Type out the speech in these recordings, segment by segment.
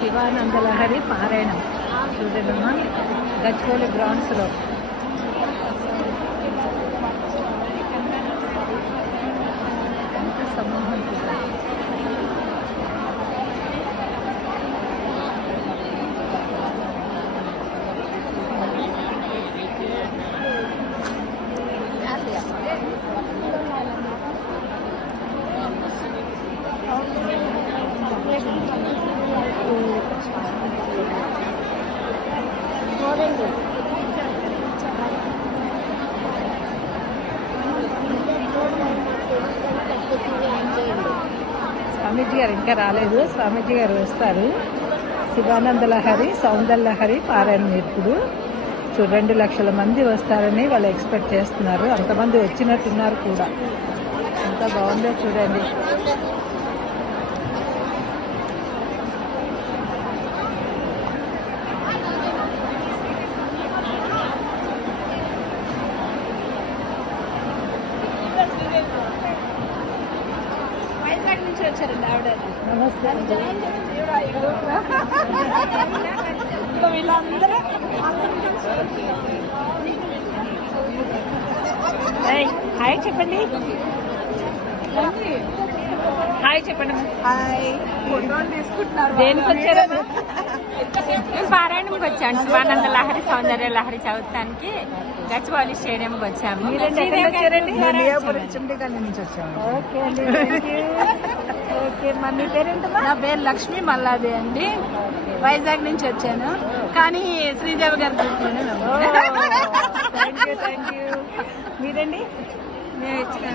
శివానంద లహరి పారాయణం చూడమ్మా గచ్చిబౌలి గ్రౌండ్స్లో. ఎంత సమూహం చూడండి. స్వామీజీ గారు ఇంకా రాలేదు. స్వామీజీ గారు వస్తారు. శివానంద లహరి సౌందర్య లహరి పారాయణం ఇప్పుడు 2 లక్షల మంది వస్తారని వాళ్ళు ఎక్స్పెక్ట్ చేస్తున్నారు. అంతమంది వచ్చినట్టున్నారు కూడా. ఎంత బాగుందో చూడండి. నమస్తే అండి. హాయ్ చెప్పండి. హాయ్ చెప్పండి. హాయ్. దేనికి వచ్చారమ్మా? మేము పారాయణంకి వచ్చాము. శివానంద లహరి సౌందర్య లహరి చదువుతానికి గచ్చిబౌలి స్టేడియంకి వచ్చాము. ఓకే అండి. ఓకే మా మీ పేరేంటమ్మా? నా పేరు లక్ష్మి మల్లాది అండి. వైజాగ్ నుంచి వచ్చాను, కానీ శ్రీదేవి గారి గ్రూప్లోనే. Thank you. మీరండి?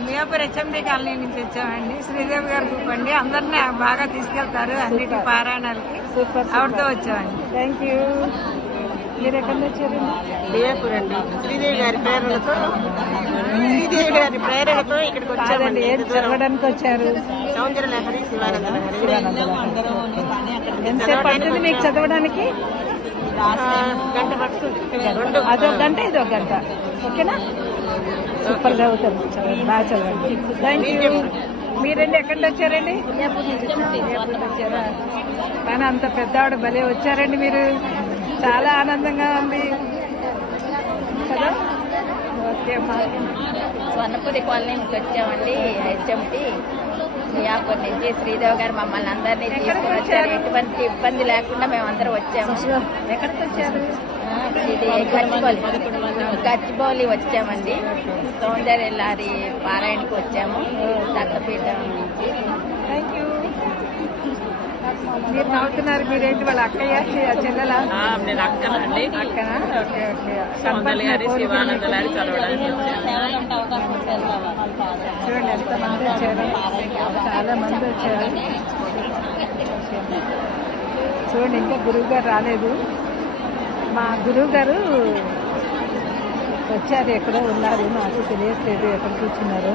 మియాపూర్ హెచ్ఎండి కాలనీ నుంచి వచ్చామండి. శ్రీదేవి గారి గ్రూప్ అండి. అందరినీ బాగా తీసుకెళ్తారు అన్నిటి పారాయణాలకి. సూపర్. ఆవిడతో వచ్చామండి. Thank you. మీరు ఎక్కడి నుంచి వచ్చారండి? మియాపూర్ అండి. శ్రీదేవి గారి ప్రేరణతో ఇక్కడికి వచ్చామండి. ఏం చదవడానికి వచ్చారు? సౌందర్య లహరి శివానంద ఎంతసేపు పడుతుంది మీకు చదవడానికి? గంట పడుతుంది. అదొక గంట ఇదొక గంట. ఓకేనా? సూపర్ చదువుతారు. చదవండి, బాగా చదవండి. Thank you. మీరండి ఎక్కడి నుంచి వచ్చారండి? వచ్చారా? కానీ అంత పెద్దవాడు భలే వచ్చారండి మీరు. చాలా ఆనందంగా ఉంది కదా. ఓకే అమ్మా. స్వర్ణపురి కాలనీ నుంచి వచ్చామండి. హెచ్ఎంటి మియాపూర్ నుంచి శ్రీదేవి గారు మమ్మల్ని అందరినీ తీసుకుని వచ్చారు. ఎటువంటి ఇబ్బంది లేకుండా మేమందరం వచ్చాము. ఎక్కడికి వచ్చారు? ఇది గచ్చిబౌలి వచ్చామండి. సౌందర్య లహరి పారాయణకి వచ్చాము దత్తపీఠం నుంచి. Thank you. మీరు నవ్వుతున్నారు. మీరేంటి వాళ్ళ అక్కయ్య చెల్లెలా? నేను అక్కనండి. అక్కనా? Okay okay. సౌందర్య లహరి శివానంద లహరి చదవడానికి చూడండి ఎంతమంది వచ్చారు. చాలా మంది వచ్చారు. చూడండి ఇంకా గురువు గారు రాలేదు. మా గురువు గారు వచ్చారు. ఎక్కడో ఉన్నారు, నాకు తెలియట్లేదు ఎక్కడ కూర్చున్నారు.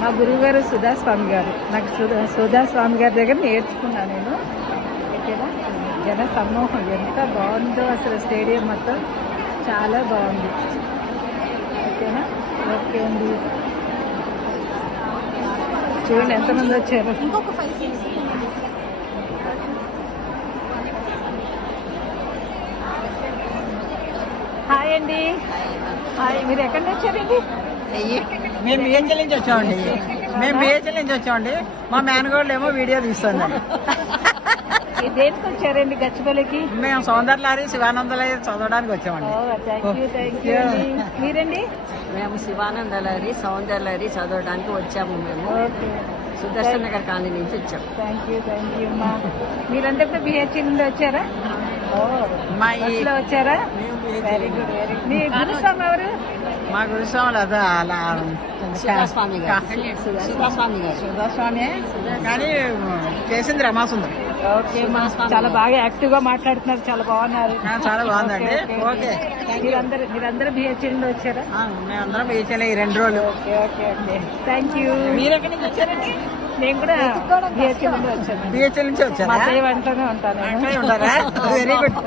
మా గురువు గారు సుధాస్వామి గారు. నాకు సుధాస్వామి గారి దగ్గర నేర్చుకున్నాను నేను. ఓకేనా? జన సమూహం ఎంత బాగుందో అసలు. స్టేడియం మొత్తం చాలా బాగుంది. ఓకేనా? ఓకే అండి. చూడండి ఎంతమంది వచ్చారు. హాయ్ అండి. హాయ్. మీరు ఎక్కడి నుంచి వచ్చారండి? మేము బిహెచ్ఎల్ నుంచి వచ్చామండి. మా మేనగోళ్ళు ఏమో వీడియో తీస్తుంది. దేనికి వచ్చారండి గచ్చిబౌలికి? మేము సౌందర్య లహరి శివానంద లహరి చదవడానికి వచ్చామండి. Thank you. మీరండి? మేము శివానంద లహరి సౌందర్య లహరి చదవడానికి వచ్చాము. మేము ఓకే. సుదర్శన్ నగర్ కాలనీ నుంచి వచ్చాము. Thank you. మీరంతా కూడా బిహెచ్ఎల్ నుండి వచ్చారా? మా బస్సులో వచ్చారా? Very good. మీ గురుస్వామి ఎవరు? మా గురుస్వాములు అదే అలా సుధాస్వామి గారు. సుధాస్వామి కానీ చేసింది రమాసుందరి. ఓకే. చాలా బాగా యాక్టివ్ గా మాట్లాడుతున్నారు. చాలా బాగున్నారు. చాలా బాగుందండి. ఓకే. మీరందరూ బిహెచ్ఎల్ నుండి వచ్చారా? మేమందరం బిహెచ్ఎల్ ఈ 2 రోజులు. ఓకే. Thank you. మీరు ఎక్కడి నుంచి వచ్చారండి? నేను కూడా బిహెచ్ఎల్ నుండి వచ్చాను. బిహెచ్ఎల్ నుంచి వచ్చాను. మా వెంటనే ఉంటాను. ఉంటారా? Very good.